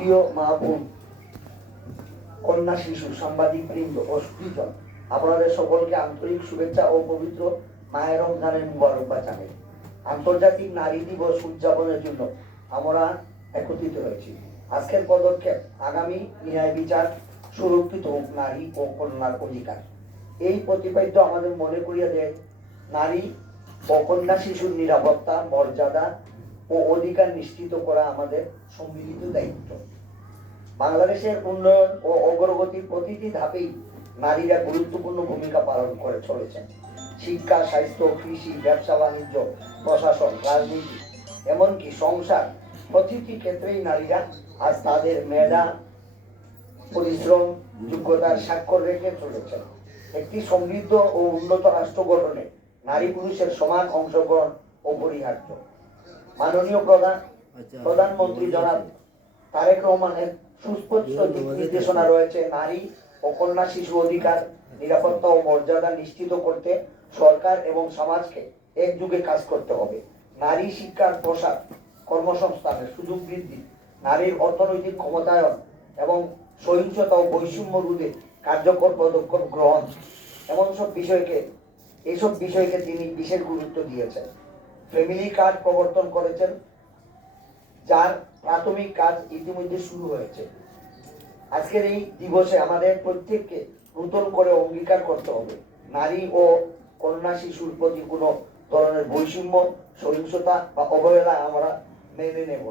প্রিয় মা বোন, কন্যা শিশু, সাংবাদিক বৃন্দ ও সুধীজন, আপনাদের সকলকে আন্তরিক শুভেচ্ছা ও পবিত্র মাহে রমজানের মুবারকবাদ জানাই। আন্তর্জাতিক নারী দিবস উদযাপনের জন্য আমরা একত্রিত হয়েছি। আজকের পদক্ষেপ আগামী ন্যায় বিচার সুরক্ষিত হোক নারী ও কন্যার অধিকার। এই প্রতিপাদ্য আমাদের মনে করিয়া দেয় নারী ও কন্যা শিশুর নিরাপত্তা, মর্যাদা ও অধিকার নিশ্চিত করা আমাদের সম্মিলিত দায়িত্ব। বাংলাদেশের উন্নয়ন ও অগ্রগতির প্রতিটি ধাপেই নারীরা গুরুত্বপূর্ণ ভূমিকা পালন করে চলেছেন। শিক্ষা, স্বাস্থ্য, কৃষি, ব্যবসা বাণিজ্য, প্রশাসন, রাজনীতি, এমনকি সংসার, প্রতিটি ক্ষেত্রেই নারীরা আজ তাদের মেধা, পরিশ্রম, যোগ্যতার স্বাক্ষর রেখে চলেছেন। একটি সমৃদ্ধ ও উন্নত রাষ্ট্র গঠনে নারী পুরুষের সমান অংশগ্রহণ অপরিহার্য। মাননীয় প্রধানমন্ত্রী জনাব তারেক রহমানের সুস্পষ্ট দিক নির্দেশনা রয়েছে নারী ও কন্যা শিশু অধিকার, নিরাপত্তা ও মর্যাদা নিশ্চিত করতে সরকার এবং সমাজকে একযোগে কাজ করতে হবে। নারী শিক্ষার প্রসার, কর্মসংস্থানের সুযোগ বৃদ্ধি, নারীর অর্থনৈতিক ক্ষমতায়ন এবং সহিংসতা ও বৈষম্য রোধে কার্যকর পদক্ষেপ গ্রহণ, এইসব বিষয়কে তিনি বিশেষ গুরুত্ব দিয়েছেন। ফ্যামিলি কার্ড প্রবর্তন করেছেন, যার প্রাথমিক কাজ ইতিমধ্যে শুরু হয়েছে। আজকের এই দিবসে আমাদের প্রত্যেককে নতুন করে অঙ্গীকার করতে হবে নারী ও কন্যা শিশুর প্রতি কোনো ধরনের বৈষম্য, সহিংসতা বা অবহেলা আমরা মেনে নেব না।